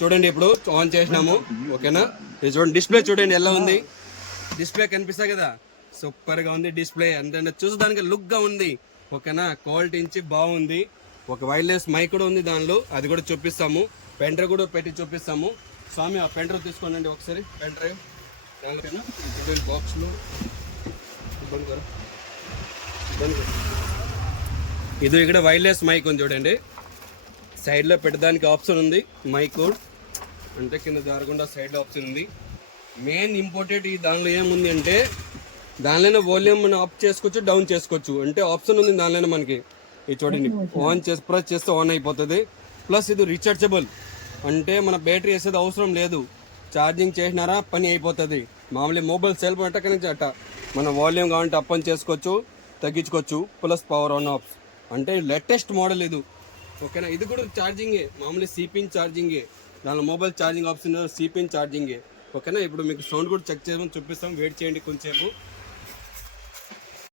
చూడండి ఇప్పుడు ఆన్ చేసినాము ఓకేనా. ఇది చూడండి డిస్ప్లే చూడండి ఎలా ఉంది, డిస్ప్లే కనిపిస్తాయి కదా, సూపర్ గా ఉంది డిస్ప్లే. అంటే చూసడానికి లుక్ గా ఉంది ఓకేనా. క్వాలిటీ నుంచి బాగుంది. ఒక వైర్లెస్ మైక్ కూడా ఉంది దానిలో, అది కూడా చూపిస్తాము. పెండ్రైవ్ కూడా పెట్టి చూపిస్తాము. స్వామి ఆ పెండ్రైవ్ తీసుకోండి ఒకసారి. పెండ్రైవ్ చూడండి బాక్స్ లో ఇది ఇక్కడ వైర్లెస్ మైక్ ఉంది చూడండి, సైడ్ లో పెట్టడానికి ఆప్షన్ ఉంది. మైక్ అంటే కింద జారకుండా సైడ్ లో ఆప్షన్ ఉంది. మెయిన్ ఇంపార్టెంట్ ఈ దానిలో ఏముంది అంటే దానిలోనే వాల్యూమ్ ఆఫ్ చేసుకోవచ్చు, డౌన్ చేసుకోవచ్చు. అంటే ఆప్షన్ ఉంది దానిలోనే మనకి. ఇది చూడండి ఆన్ చేసి ప్రెస్ చేస్తే ఆన్ అయిపోతుంది. ప్లస్ ఇది రీఛార్జబుల్, అంటే మన బ్యాటరీ వేసేది అవసరం లేదు. ఛార్జింగ్ చేసినారా పని అయిపోతుంది. మామూలు మొబైల్ సెల్ ఫోన్ అట్ట మన వాల్యూమ్ కావాలంటే అప్ ఆన్ చేసుకోవచ్చు, తగ్గించుకోవచ్చు. ప్లస్ పవర్ ఆన్ ఆఫ్, అంటే లేటెస్ట్ మోడల్ ఇది ఓకేనా. ఇది కూడా ఛార్జింగే, మామూలు సిపిన్ ఛార్జింగే. దానిలో మొబైల్ ఛార్జింగ్ ఆప్షన్ సిపిన్ ఛార్జింగే ఓకేనా. ఇప్పుడు మీకు సౌండ్ కూడా చెక్ చేయమని చూపిస్తాం, వెయిట్ చేయండి కొంచెంసేపు.